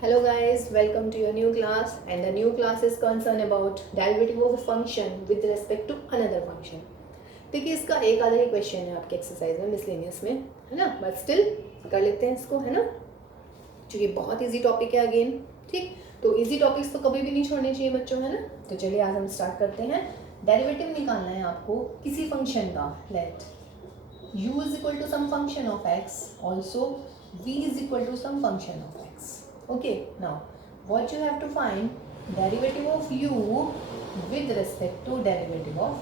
Hello guys, welcome to your new class, and the new class is concerned about derivative of a function with respect to another function. देखिए इसका एक आधा ही question है आपके exercise में miscellaneous में, है ना, बट स्टिल कर लेते हैं इसको, है ना, क्योंकि बहुत इजी टॉपिक है अगेन। ठीक, तो इजी टॉपिक्स तो कभी भी नहीं छोड़ने चाहिए बच्चों, है ना। तो चलिए आज हम स्टार्ट करते हैं। डेरिवेटिव निकालना है आपको किसी फंक्शन का। Let u is equal to some function of x, also v is equal to some function of x. Okay, now what you have to find derivative of u with respect to derivative of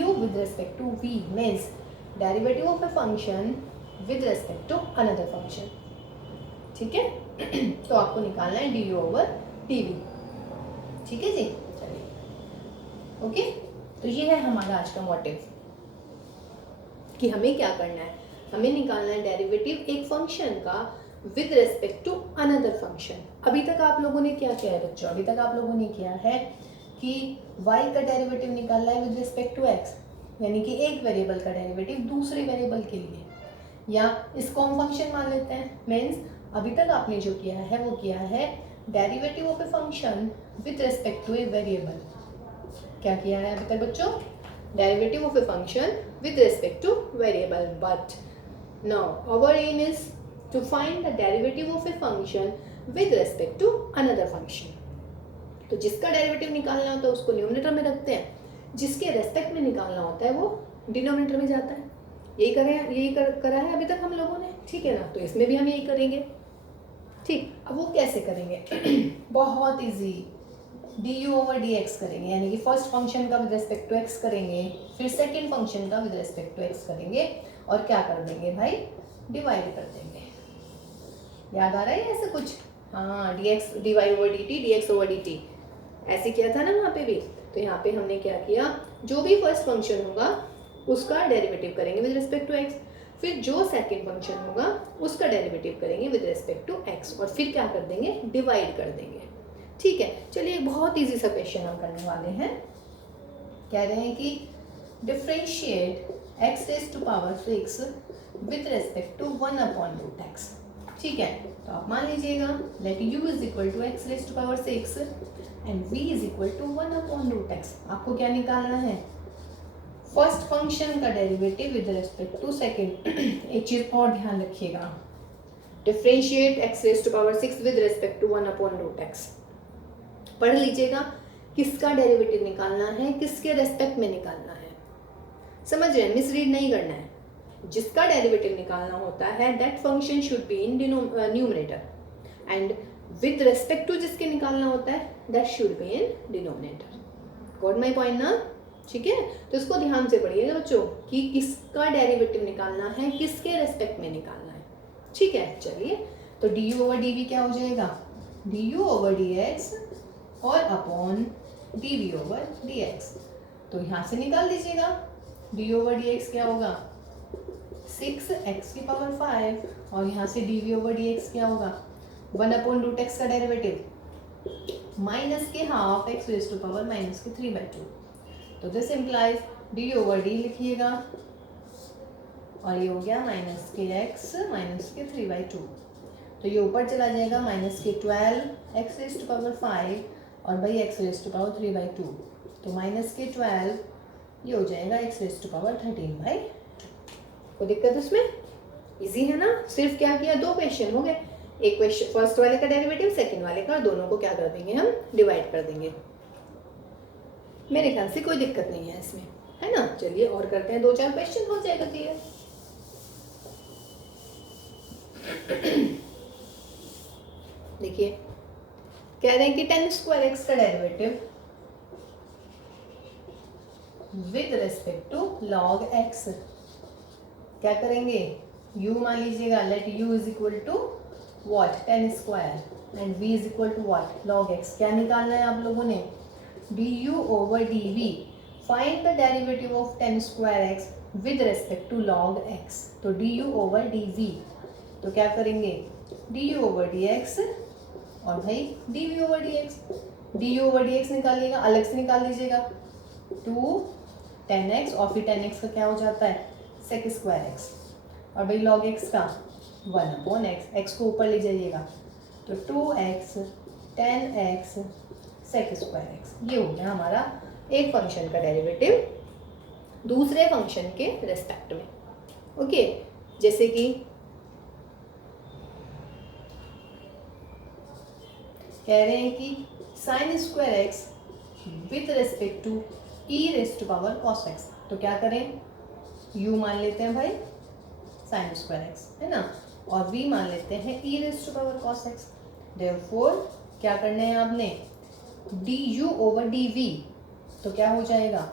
u with respect to v means derivative of a function with respect to another function. ठीक है तो आपको निकालना है du over dv. ठीक है जी, चलिए okay. तो ये है हमारा आज का मोटिव कि हमें क्या करना है। हमें निकालना है डेरिवेटिव एक फंक्शन का with respect to another function. अभी तक आप लोगों ने क्या किया है बच्चों? अभी तक आप लोगों ने किया है कि y का डेरिवेटिव निकालना है विद रिस्पेक्ट टू x, यानी कि एक वेरिएबल का डेरिवेटिव दूसरे वेरिएबल के लिए, या इसको हम फंक्शन मान लेते हैं। मीन्स अभी तक आपने जो किया है वो किया है derivative of a function with respect to a variable. क्या किया है अभी तक बच्चों? Derivative of a function with respect to variable. But now our aim is to find the derivative of a function with respect to another function. तो जिसका derivative निकालना होता है उसको न्यूमरेटर में रखते हैं, जिसके रेस्पेक्ट में निकालना होता है वो डिनोमिनेटर में जाता है। यही करा है अभी तक हम लोगों ने, ठीक है ना। तो इसमें भी हम यही करेंगे। ठीक, अब वो कैसे करेंगे? बहुत इजी, du ओवर dx करेंगे, यानी कि फर्स्ट फंक्शन का विद रेस्पेक्ट टू x करेंगे, फिर सेकेंड फंक्शन का विद रेस्पेक्ट टू x करेंगे, और क्या कर देंगे भाई? डिवाइड कर देंगे। याद आ रहा है ऐसे कुछ? हाँ, dx dy over dt, dx over dt ऐसे किया था ना वहाँ पे भी। तो यहाँ पे हमने क्या किया, जो भी फर्स्ट फंक्शन होगा उसका डेरिवेटिव करेंगे विद रिस्पेक्ट टू x, फिर जो सेकंड फंक्शन होगा उसका डेरिवेटिव करेंगे विद रिस्पेक्ट टू x, और फिर क्या कर देंगे? डिवाइड कर देंगे। ठीक है, चलिए बहुत ईजी सा क्वेश्चन हम करने वाले हैं। कह रहे हैं कि differentiate x raise to power 6 with respect to 1/√x। ठीक है, तो आप मान लीजिएगा let u is equal to x raise to power 6 and v is equal to 1/√x। आपको क्या निकालना है? फर्स्ट फंक्शन का derivative with respect to second. एक चीज और ध्यान रखिएगा, differentiate x raise to power 6 with respect to 1/√x। पढ़ लीजिएगा, किसका डेरिवेटिव निकालना है, किसके रेस्पेक्ट में निकालना है। समझ रहे हैं? मिसरीड नहीं करना है। जिसका डेरिवेटिव निकालना होता है that function should be in numerator, and with respect to जिसके निकालना होता है that should be in denominator. Got my point ना? ठीक है, तो इसको ध्यान से पढ़िएगा बच्चों कि किसका डेरिवेटिव निकालना है, किसके रेस्पेक्ट में निकालना है। ठीक है, चलिए तो du ओवर dv क्या हो जाएगा? du ओवर dx और अपॉन dv ओवर dx। तो यहाँ से निकाल दीजिएगा, du ओवर dx क्या होगा? 6x की पावर 5, और यहाँ से dv ओवर dx क्या होगा? 1/√x का डेरिवेटिव माइनस के half x raise to power minus के 3/2। तो this implies d over d लिखिएगा, और ये हो गया माइनस के x माइनस के 3/2। तो ये ऊपर चला जाएगा माइनस के 12 x रेज़ टू पावर 5 और भाई x रेज़ टू पावर 3/2। तो माइनस के 12 ये हो जाएगा x रेज़ टू पावर 13/2। कोई दिक्कत उसमें? इजी है ना। सिर्फ क्या किया, दो क्वेश्चन हो गए। एक क्वेश्चन फर्स्ट वाले का डेरिवेटिव, सेकंड वाले का, और दोनों को क्या कर देंगे हम? डिवाइड कर देंगे। मेरे ख्याल से कोई दिक्कत नहीं है इसमें, है ना। चलिए और करते हैं, 2-4 क्वेश्चन हो जाएगा क्लियर। देखिए कह रहे हैं कि tan² का derivative with respect to log x। क्या करेंगे? u मान लीजिएगा, let u is equal to what? tan² and v is equal to what? log x। क्या निकालना है आप लोगों ने? du over dv। Find the derivative of tan² with respect to log x। तो du ओवर dv, तो क्या करेंगे? du ओवर dx और भाई dv over dx। du over dx निकालिएगा, अलग से निकाल लीजिएगा, 2 10x, और फिर 10x का क्या हो जाता है? sec² x, और भाई log x का 1/x, x को ऊपर ले जाइएगा तो 2x tan x sec square x। ये हो गया हमारा एक फंक्शन का डेरिवेटिव दूसरे फंक्शन के रेस्पेक्ट में। ओके, जैसे कि कह रहे हैं कि sin square x with respect to e raise to power cos x, तो क्या करें, u मान लेते हैं भाई sin स्क्वायर x, है ना, और v मान लेते हैं e raise to power cos x। Therefore क्या करना है आपने, du ओवर dv, तो क्या हो जाएगा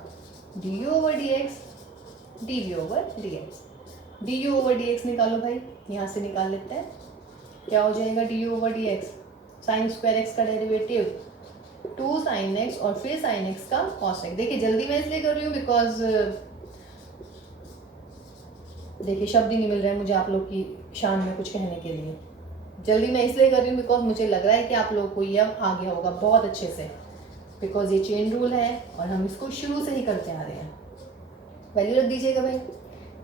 du over dx dv over dx। du over dx निकालो भाई, यहाँ से निकाल लेते हैं, क्या हो जाएगा du over dx, sine square x का डेरिवेटिव 2 sin x और फिर sin x का cos x। देखिए जल्दी मैं इसलिए कर रही हूँ बिकॉज देखिए शब्द ही नहीं मिल रहे हैं मुझे आप लोग की शान में कुछ कहने के लिए। जल्दी मैं इसलिए कर रही हूँ बिकॉज मुझे लग रहा है कि आप लोगों को ये अब आ गया होगा बहुत अच्छे से, बिकॉज ये चेन रूल है और हम इसको शुरू से ही करते आ रहे हैं। वैल्यू रख दीजिएगा भाई,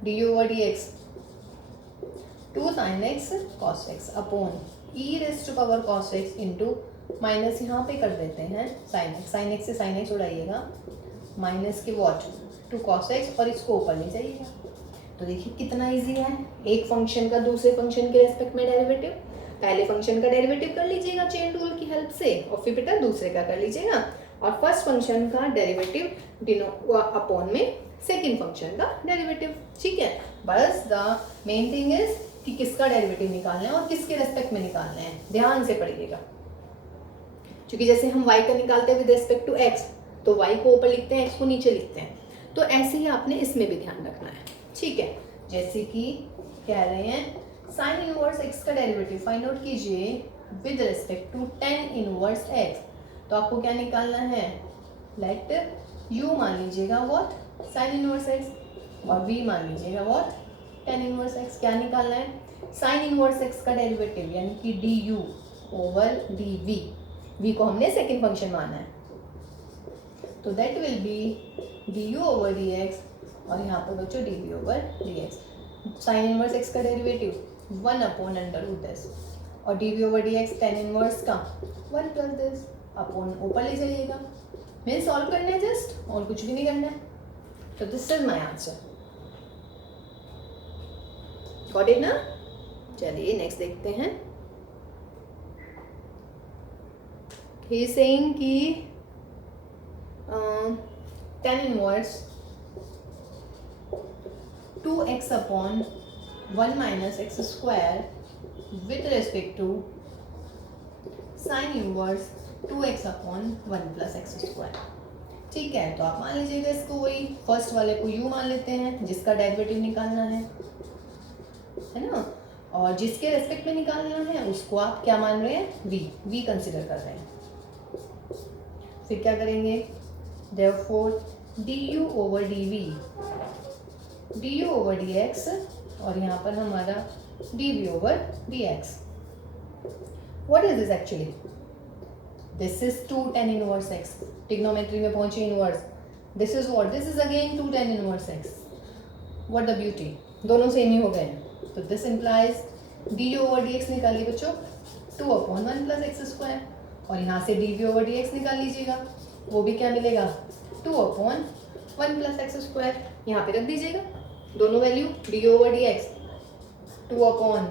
du over dx 2 sin x cos x upon e raise to power cos x into minus यहाँ पे कर देते हैं sin x से sin x उड़ाइएगा, माइनस के वॉट टू cos x और इसको ऊपर ले जाइएगा। तो देखिए कितना इजी है, एक फंक्शन का दूसरे फंक्शन के रेस्पेक्ट में डेरिवेटिव, पहले फंक्शन का डेरिवेटिव कर लीजिएगा चेन रूल की हेल्प से और फिर बेटा दूसरे का कर लीजिएगा, और फर्स्ट फंक्शन का डेरिवेटिव अपॉन में सेकेंड फंक्शन का डेरिवेटिव। ठीक है, बस द मेन थिंग इज कि किसका डेरिवेटिव निकालना है और किसके रेस्पेक्ट में निकालना है, ध्यान से पढ़िएगा। क्योंकि जैसे हम y का निकालते हैं विद रेस्पेक्ट टू x, तो y को ऊपर लिखते हैं x को नीचे लिखते हैं, तो ऐसे ही आपने इसमें भी ध्यान रखना है। ठीक है, जैसे कि कह रहे हैं साइन इनवर्स x का डेरिवेटिव फाइंड आउट कीजिए with respect to tan inverse x, तो आपको क्या निकालना है, लेट u मान लीजिएगा व्हाट साइन इनवर्स x और v मान लीजिएगा व्हाट tan इनवर्स x। क्या निकालना है, साइन इनवर्स x का डेरिवेटिव यानी कि du ओवर dv, v को हमने सेकेंड फंक्शन माना है, तो that will be du over dx और यहाँ पर बच्चों dv over dx। Sine inverse x का derivative 1 upon under root this और dv over dx tan inverse का 1 प्लस दिस अपॉन ऊपर ले जाइएगा। मैं सॉल्व करना है जस्ट, और कुछ भी नहीं करना है, तो this is my answer. Got it ना। चलिए नेक्स्ट देखते हैं। ही इज सेइंग कि tan inverse 2x upon 1 minus x square with respect to sine inverse 2x upon 1 plus x square. ठीक है, तो आप मान लीजिएगा इसको, वही फर्स्ट वाले को u मान लेते हैं जिसका डेरिवेटिव निकालना है ना, और जिसके रेस्पेक्ट में निकालना है उसको आप क्या मान रहे हैं, v कंसिडर कर रहे हैं। फिर क्या करेंगे, therefore du over dv du over dx और यहाँ पर हमारा dv over dx। What is this actually, this is 2 tan inverse x, trigonometry में पहुंचे inverse, this is what, this is again 2 tan inverse x। What the beauty, दोनों same ही हो गए, तो this implies du over dx निकालिए बच्चों 2 upon 1 plus x square, और यहाँ से dv ओवर dx निकाल लीजिएगा, वो भी क्या मिलेगा 2 अपॉन 1 प्लस एक्स स्क्वायर। यहाँ पे रख दीजिएगा दोनों value, du over dx 2 upon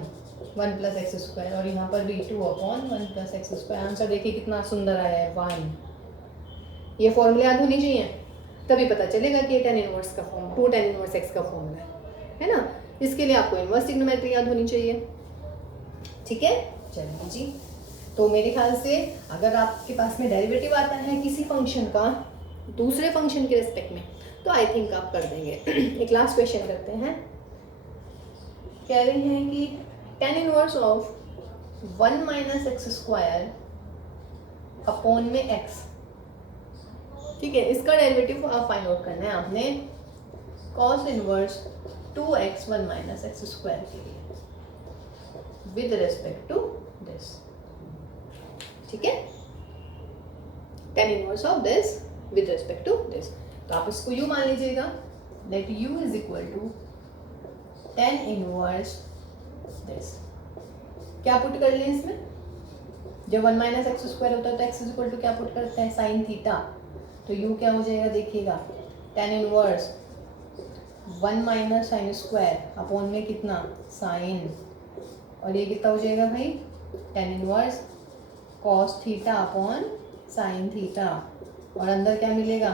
1 plus x square और यहाँ पर भी 2 upon 1 plus x square. Answer देखिए कितना सुंदर आया है, 1। ये फॉर्मूले याद होनी चाहिए, तभी पता चलेगा कि tan इनवर्स का फॉर्म 2 tan इनवर्स x का फॉर्मूला है ना। इसके लिए आपको इनवर्स ट्रिग्नोमेट्री याद होनी चाहिए। ठीक है, चलिए जी, तो मेरे ख्याल से अगर आपके पास में डेरिवेटिव आता है किसी फंक्शन का दूसरे फंक्शन के रेस्पेक्ट में, तो आई थिंक आप कर देंगे। एक लास्ट क्वेश्चन करते हैं। कह रहे हैं कि tan inverse of 1 minus x square upon में x, ठीक है, इसका डेरिवेटिव आप फाइंड आउट करना है आपने cos inverse 2x 1 minus x square के लिए विद रेस्पेक्ट टू दिस। ठीक है, tan inverse of this with respect to this, तो आप इसको u मान लीजिएगा, let u is equal to tan inverse this. क्या पुट कर लें इसमें? जब 1 माइनस एक्स स्क्वायर होता है तो एक्स इज इक्वल टू क्या पुट करते हैं? Sine theta. तो यू क्या हो जाएगा देखिएगा, tan inverse 1 minus sine square upon में कितना? साइन। और ये कितना हो जाएगा भाई? Tan inverse cos theta upon sine theta. और अंदर क्या मिलेगा?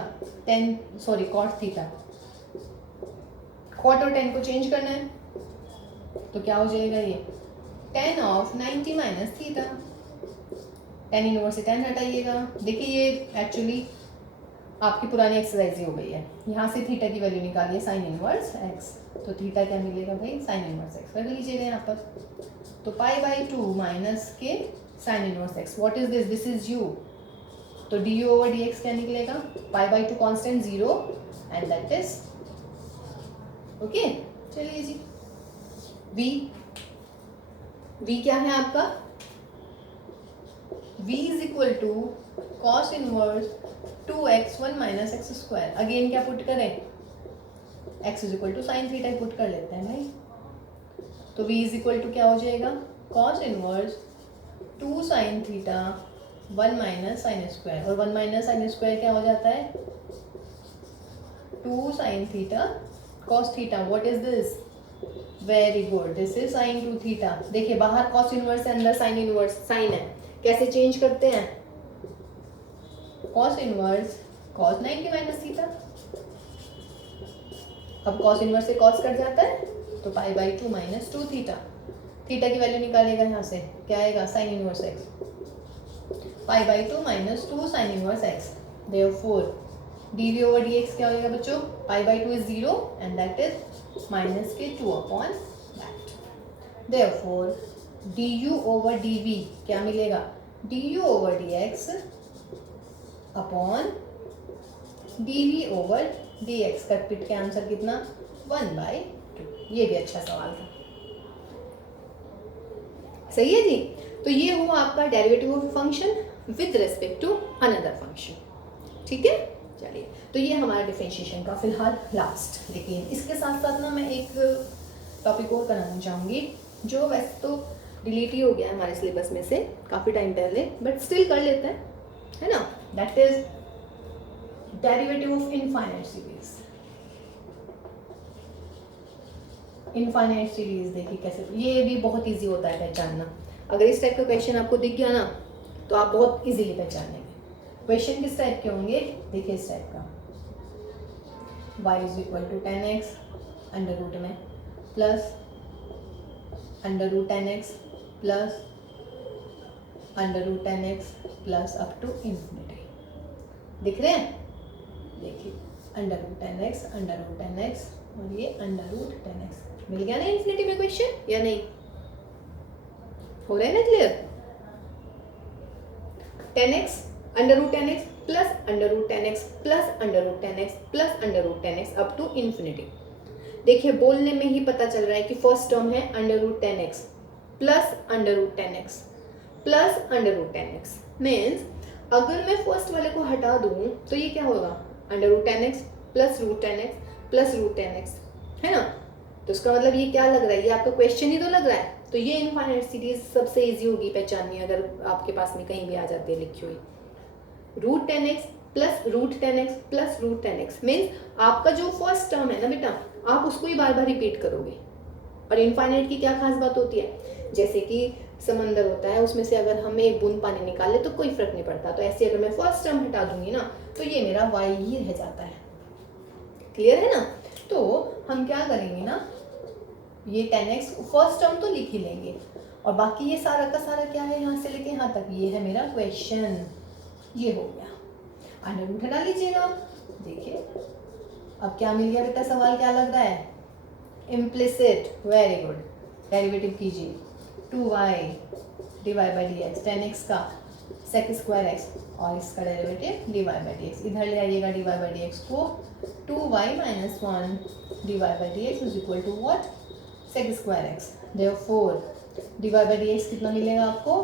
Cot theta. कॉट और टेन को चेंज करना है तो क्या हो जाएगा ये? Tan of 90 minus theta. Tan inverse से टेन हटाइएगा। देखिए ये एक्चुअली आपकी पुरानी एक्सरसाइज ही हो गई है। यहाँ से थीटा की वैल्यू निकालिए साइन इनवर्स एक्स। तो थीटा क्या मिलेगा भाई? साइन इनवर्स एक्स रख लीजिएगा यहाँ पर। तो पाई बाई 2 माइनस के sine inverse x. What is this? This is u. तो d u over d x क्या निकलेगा? Pi by 2 constant 0 and that is okay. चलिए जी, v क्या है आपका? v is equal to cos inverse 2x 1 minus x square. Again क्या put करें? x is equal to sine theta put कर लेते हैं भाई। तो v इज इक्वल टू क्या हो जाएगा? Cos inverse 2 sine theta 1 minus sine square. और 1 माइनस साइन स्क्वायर क्या हो जाता है? 2 sine theta cos theta. What is this? Very good, this is sine 2 theta. देखिए बाहर कॉस इनवर्स है, अंदर साइन इनवर्स साइन है। कैसे चेंज करते हैं? Cos inverse cos 90 minus theta. अब कॉस इनवर्स से कॉस कट जाता है तो pi by 2 minus 2 theta. Theta की वैल्यू निकालेगा यहाँ से, क्या आएगा? Sign inverse x. Pi by 2 minus 2 sign inverse x. Therefore dv over dx क्या हो जाएगा बच्चों? पाई by 2 is 0 and that is minus के 2 upon that. Therefore du over dv क्या मिलेगा? du over dx upon dv over dx। कट पिट के आंसर कितना? 1/2। ये भी अच्छा सवाल था। सही है जी। तो ये हुआ आपका derivative of function with respect to another function. ठीक है, चलिए। तो ये हमारा डिफरेंशिएशन का फिलहाल लास्ट। लेकिन इसके साथ साथ ना मैं एक टॉपिक और कराना चाहूँगी जो वैसे तो डिलीट ही हो गया है हमारे सिलेबस में से काफ़ी टाइम पहले, बट स्टिल कर लेते हैं, है ना। That is derivative of infinite series. Infinite series देखिए कैसे, ये भी बहुत इजी होता है पहचानना। अगर इस टाइप का क्वेश्चन आपको दिख गया ना तो आप बहुत इजीली पहचान लेंगे। क्वेश्चन किस टाइप के होंगे? देखिए इस टाइप का, y is equal to 10x under root में plus under root 10x plus under root 10x plus up to infinity. दिख रहे हैं? देखिए under root 10x under root 10x और ये अंडर रूट 10x। मिल गया ना इन्फिनिटी में क्वेश्चन या नहीं? हो रहा है ना clear? 10x under root 10x plus under root 10x plus under root 10x plus under root 10x up to infinity. देखिए बोलने में ही पता चल रहा है कि फर्स्ट टर्म है under root 10x plus under root 10x plus under root 10x। Means अगर मैं फर्स्ट वाले को हटा दूं तो ये क्या होगा? Under root 10x plus root 10x plus root 10x, है ना। तो इसका मतलब ये क्या लग रहा है? ये आपका क्वेश्चन ही तो लग रहा है। तो ये इनफाइनाइट सीरीज सबसे इजी होगी पहचाननी अगर आपके पास में कहीं भी आ जाती है लिखी हुई। Root 10x plus root 10x plus root 10x means आपका जो फर्स्ट टर्म है ना बेटा, आप उसको ही बार बार रिपीट करोगे। और इनफाइनाइट की क्या खास बात होती है? जैसे कि समंदर होता है, उसमें से अगर हमें एक बूंद पानी निकाले तो कोई फर्क नहीं पड़ता। तो ऐसे अगर मैं फर्स्ट टर्म हटा दूंगी ना तो ये मेरा y ही रह जाता है। क्लियर है ना। तो हम क्या करेंगे ना, ये 10x फर्स्ट टर्म तो लिख ही लेंगे और बाकी ये सारा का सारा क्या है, यहाँ से लेके यहाँ तक ये है मेरा क्वेश्चन। ये हो गया, अंडर रूट हटा लीजिएगा। देखिए अब क्या मिल गया बेटा? सवाल क्या लग रहा है? इम्प्लिसिट। Very good. डेरिवेटिव कीजिए 2y divide by d x, 10x का सेक स्क्वायर एक्स और इसका derivative d y by d x. इधर ले आइएगा d y by d x को, 2y minus 1 d y by d x is equal to what? Sec square x. Therefore d y by d x कितना मिलेगा आपको?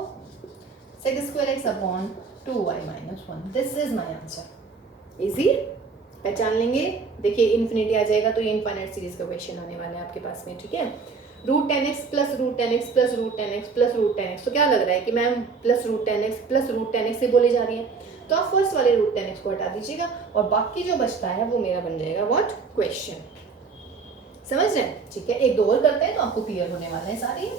Sec square x upon 2y minus 1। This is my answer. Easy पहचान लेंगे। देखिए infinity आ जाएगा तो ये infinite series का क्वेश्चन आने वाला है आपके पास में। ठीक है, root ten x plus root ten x plus root ten x plus root ten x, तो क्या लग रहा है कि ma'am plus root ten x plus root ten x से बोली जा रही है, तो आप फर्स्ट वाले रूट टेन एक्स को हटा दीजिएगा और बाकी जो बचता है वो मेरा बन जाएगा व्हाट, क्वेश्चन। समझ रहे हैं? ठीक है, एक दो और करते हैं तो आपको क्लियर होने वाला है सारी।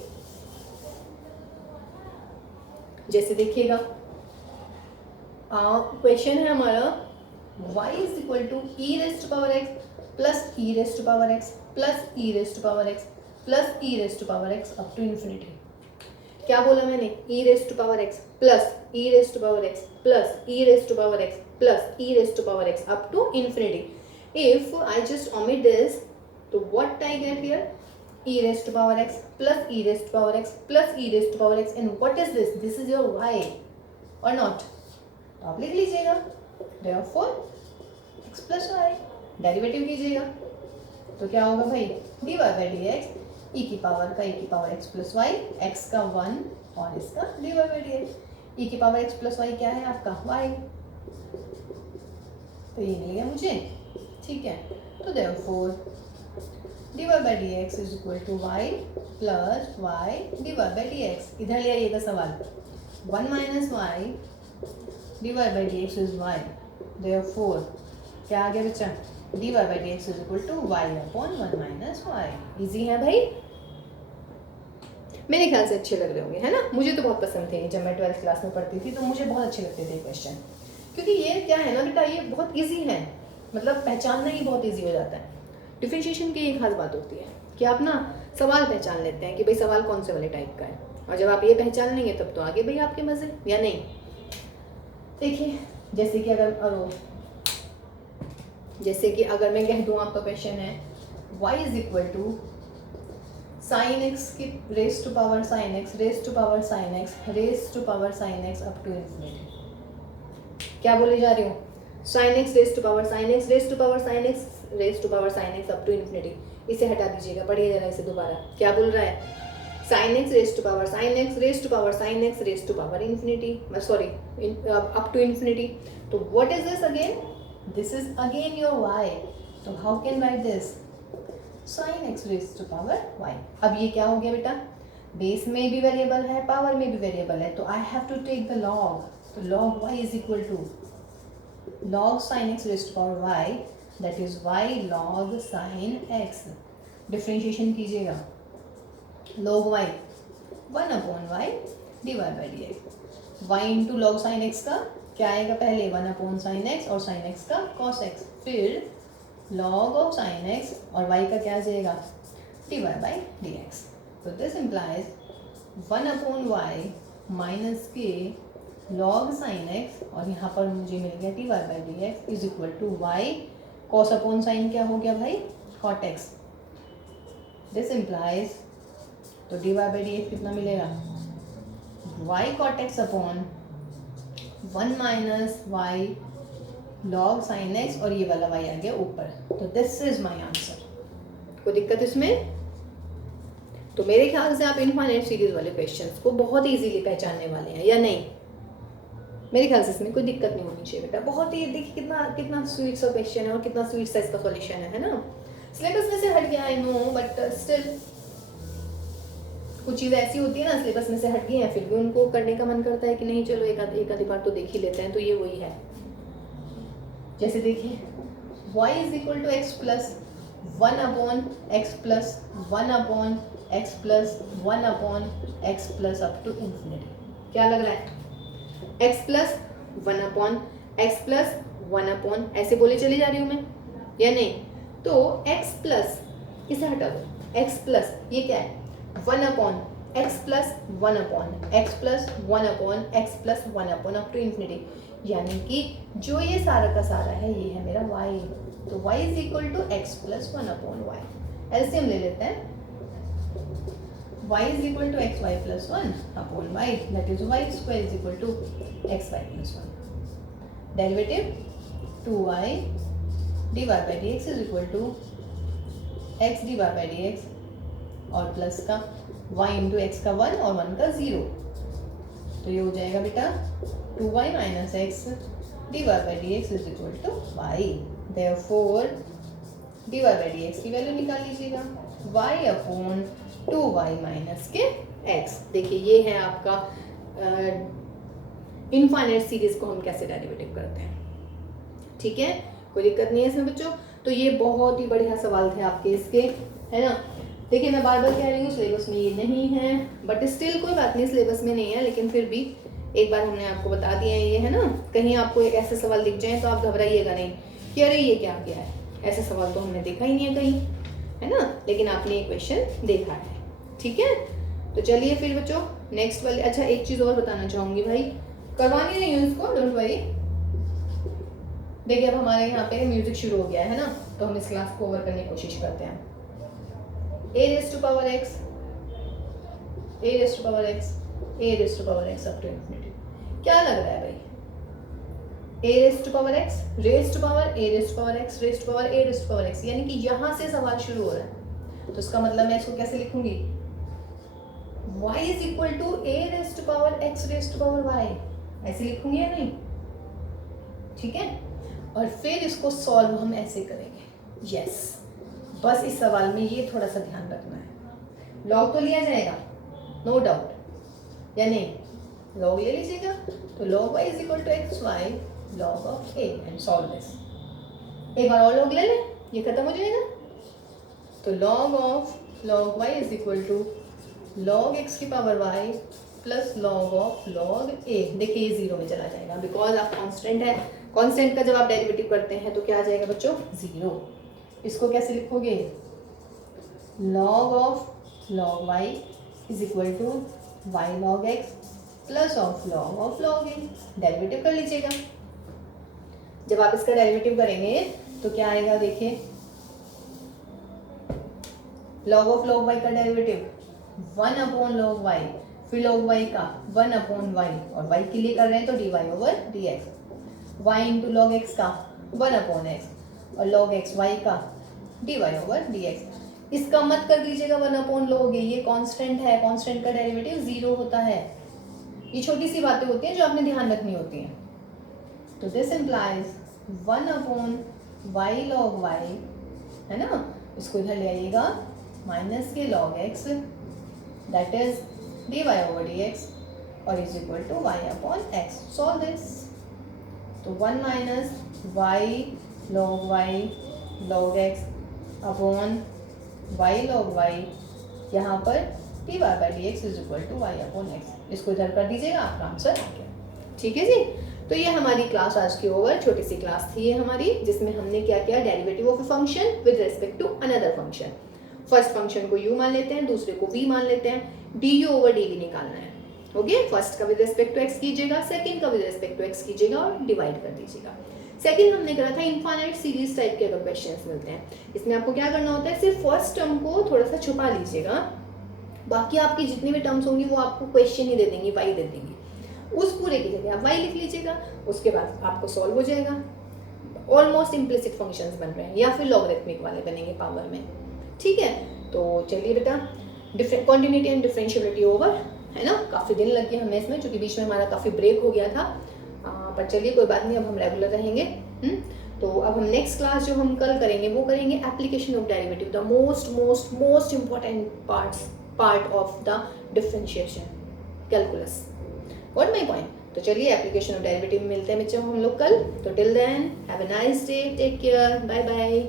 जैसे देखिएगा क्वेश्चन है हमारा y is equal to e raised to power x plus e raised to power x plus e raised to power x plus e raised to power x up to infinity. क्या बोला मैंने? E raised to power x plus e raised to power x plus e raised to power x plus e raised to power x up to infinity. If I just omit this, तो what I get here? E raised to power x plus e raised to power x plus e raised to power x, and what is this? This is your y or not? तो आप लिख लीजिएगा therefore x plus y, derivative कीजिएगा तो क्या होगा भाई, dy by dx e की पावर का e की power x plus y, x का 1 और इसका dy by dx, e की पावर x plus y क्या है आपका y, तो ये मिल गया मुझे। ठीक है, तो therefore dy by dx is equal to y plus y dy by dx। इधर ले आइएगा सवाल, 1 minus y dy by dx is y, therefore क्या आ गया बच्चा, dy by dx is equal to y upon 1 minus y। Easy है भाई, मेरे ख्याल से अच्छे लग रहे होंगे, है ना? मुझे तो बहुत पसंद थे जब मैं 12th क्लास में पढ़ती थी, तो मुझे बहुत अच्छे लगते थे क्वेश्चन, क्योंकि ये क्या है ना बेटा, ये बहुत ईजी है, मतलब पहचानना ही बहुत ईजी हो जाता है। डिफरेंशिएशन की एक खास बात होती है कि आप ना सवाल पहचान लेते हैं कि भाई सवाल कौन से वाले टाइप का है, और जब आप ये पहचान लेंगे तब तो आगे भाई आपके मजे, या नहीं? देखिए जैसे कि अगर मैं कह दूँ, आपका क्वेश्चन है y is equal to sine x की raise to power sine x raise to power sine x raise to power sine x up to infinity. क्या बोले जा रही हूँ? Sine x raise to power sine x raise to power sine x raise to power sine x up to infinity. इसे हटा दीजिएगा, पढ़िए जरा इसे दोबारा। क्या बोल रहा है? Sine x raise to power sine x raise to power sine x raise to power infinity, sorry up to infinity. तो what is this again? This is again your y, तो how can write this? Sine x raise to power y। अब ये क्या हो गया बेटा? Base में भी वेरिएबल है, पावर में भी वेरिएबल है, तो I have to take the log. तो log y is equal to log sin x raised to power y, that is y log sin x। Differentiation कीजिएगा, log y 1 upon y dy by dx। y into log sin x का क्या आएगा? पहले 1 upon sin x और sin x का cos x, फिर log of sin x और y का क्या आ जाएगा? dy by dx। तो this implies 1 upon y minus के log sin x, और यहाँ पर मुझे मिल गया dy by dx is equal to y cos upon sine क्या हो गया भाई? cot x। दिस इम्प्लाइज, तो dy by dx कितना मिलेगा? y cot x upon 1 minus y log sin x, और ये वाला y आ गया ऊपर। तो दिस इज माई आंसर। कोई दिक्कत इसमें? तो मेरे ख्याल से आप इनफाइनाइट सीरीज वाले क्वेश्चंस को बहुत इजीली पहचानने वाले हैं, या नहीं? मेरे ख्याल से इसमें कोई दिक्कत नहीं होनी चाहिए बेटा। बहुत ही, देखिए कितना स्वीट सा क्वेश्चन है और कितना स्वीट सा इसका सॉल्यूशन है ना? सिलेबस में से हट गया, आई नो, बट स्टिल कुछ चीज़ें ऐसी होती है ना, सिलेबस में से हट गई हैं, फिर भी उनको करने का मन करता है कि नहीं चलो एक आधी बार तो देख ही लेते हैं। तो ये वही है, जैसे देखिए y is equal to x plus 1 upon x plus 1 upon x plus 1 upon x plus up to infinity. क्या लग रहा है? x plus 1 upon x plus 1 upon, ऐसे बोले चली जा रही हूँ मैं, या नहीं? तो x प्लस, इसे हटा दो, x प्लस ये क्या है? 1 upon x plus 1 upon x plus 1 upon x plus 1 upon up to infinity, यानी कि जो ये सारा का सारा है ये है मेरा y। तो y is equal to x plus 1 upon y. LCM ले लेते हैं, y is equal to xy plus 1 upon y, that is y square is equal to xy plus 1। Derivative 2y dy by dx is equal to x dy by dx, और plus का y into x का 1 और 1 का 0, तो ये हो जाएगा बेटा 2y minus x dy by dx is equal to y। Therefore dy by dx की वैल्यू निकाल लीजिएगा, y अपॉन 2y माइनस के x। देखिए ये है आपका इनफाइनाइट सीरीज को हम कैसे डेरिवेटिव करते हैं। ठीक है, कोई दिक्कत नहीं है इसमें बच्चों। तो ये बहुत ही बढ़िया सवाल थे आपके इसके, है ना। देखिए मैं बार बार कह रही हूँ सिलेबस में ये नहीं है, बट स्टिल कोई बात नहीं, सिलेबस में नहीं है, लेकिन फिर भी एक बार हमने आपको बता दिया है ये, है ना। कहीं आपको एक ऐसे सवाल दिख जाए तो आप घबराइएगा नहीं कि अरे ये क्या किया है, ऐसा सवाल तो हमने देखा ही नहीं है कहीं, है ना। लेकिन आपने ये क्वेश्चन देखा है, ठीक है। तो चलिए फिर बच्चों नेक्स्ट वाले। अच्छा एक चीज़ और बताना चाहूँगी भाई, करवानी नहीं है इसको, डोंट वरी। देखिए अब हमारे यहाँ पे म्यूजिक शुरू हो गया है ना, तो हम इस क्लास को ओवर करने की कोशिश करते हैं। a raised to power x, a raised to power x, a raised to power x up to infinity। क्या लग रहा है भाई, a raised to power x, raised to power a raised to power x, raised to power a raised to power x, यानी कि यहाँ से सवाल शुरू हो रहा है। तो इसका मतलब मैं इसको कैसे लिखूंगी, y is equal to a raised to power x raised to power y, ऐसे लिखूंगी या नहीं, ठीक है। और फिर इसको सॉल्व हम ऐसे करेंगे, यस। बस इस सवाल में ये थोड़ा सा ध्यान रखना है, लॉग तो लिया जाएगा नो डाउट, या नहीं, लॉग ले लीजिएगा। तो log y is equal to x y log of a and solve this. एक बार और लॉग ले लें, ये खत्म हो जाएगा। तो log of log y is equal to log x की power y plus log of log a। देखिए ये जीरो में चला जाएगा, बिकॉज आप कांस्टेंट है, कांस्टेंट का जब आप डेरिवेटिव करते हैं तो क्या आ जाएगा बच्चों, जीरो। इसको कैसे लिखोगे, log of log y is equal to y log x plus of log a। Derivative कर लीजिएगा। जब आप इसका डेरिवेटिव करेंगे तो क्या आएगा, देखिए लॉग ऑफ लॉग y का डेरिवेटिव 1 अपॉन लॉग y, फिर लॉग y का 1 अपॉन y, और y के लिए कर रहे हैं तो dy over dx, y into log x का 1 अपॉन x, और लॉग x y का dy ओवर dx। इसका मत कर दीजिएगा 1 अपॉन लॉग a, ये कांस्टेंट है, कांस्टेंट का डेरिवेटिव जीरो होता है। ये छोटी सी बातें होती हैं जो आपने ध्यान रखनी होती हैं। तो this implies 1 upon y log y, है ना, इसको इधर ले आइएगा माइनस के log x, that is dy over dx, और is equal to y upon x। Solve this. तो 1 minus y log y log x upon y log y, यहाँ पर dy by dx is equal to y upon x। इसको इधर कर दीजिएगा, आपका answer आ गया, ठीक है जी। तो ये हमारी क्लास आज की ओवर, छोटी सी क्लास थी ये हमारी, जिसमें हमने क्या किया, derivative of a function with respect to another function. First function को u मान लेते हैं, दूसरे को v मान लेते हैं, du ओवर dv निकालना है। ओके, फर्स्ट का विद रिस्पेक्ट टू x कीजिएगा, सेकंड का विद रिस्पेक्ट टू x कीजिएगा और डिवाइड कर दीजिएगा। सेकंड हमने करा था इनफाइनाइट सीरीज टाइप के अगर क्वेश्चंस मिलते हैं, इसमें आपको क्या करना होता है, सिर्फ फर्स्ट टर्म को थोड़ा सा छुपा लीजिएगा, बाकी आपकी जितनी भी टर्म्स होंगी वो आपको क्वेश्चन ही दे देंगी, y दे देंगी, उस पूरे की जगह आप y लिख लीजिएगा, उसके बाद आपको सॉल्व हो जाएगा। ऑलमोस्ट इम्प्लिसिट फंक्शंस बन रहे हैं या फिर लॉगरिथमिक वाले बनेंगे पावर में, ठीक है। तो चलिए बेटा, कॉन्टिन्यूटी एंड डिफरेंशियबिलिटी ओवर, है ना। काफ़ी दिन लग गए हमें इसमें, क्योंकि बीच में हमारा काफ़ी ब्रेक हो गया था, पर चलिए कोई बात नहीं, अब हम रेगुलर रहेंगे। तो अब हम नेक्स्ट क्लास जो हम कल करेंगे वो करेंगे application of derivative, the most important part of the differentiation calculus. What my point. तो चलिए एप्लीकेशन ऑफ डेरिवेटिव में मिलते हैं बच्चों हम लोग कल। तो till then have a nice day, take care, bye bye.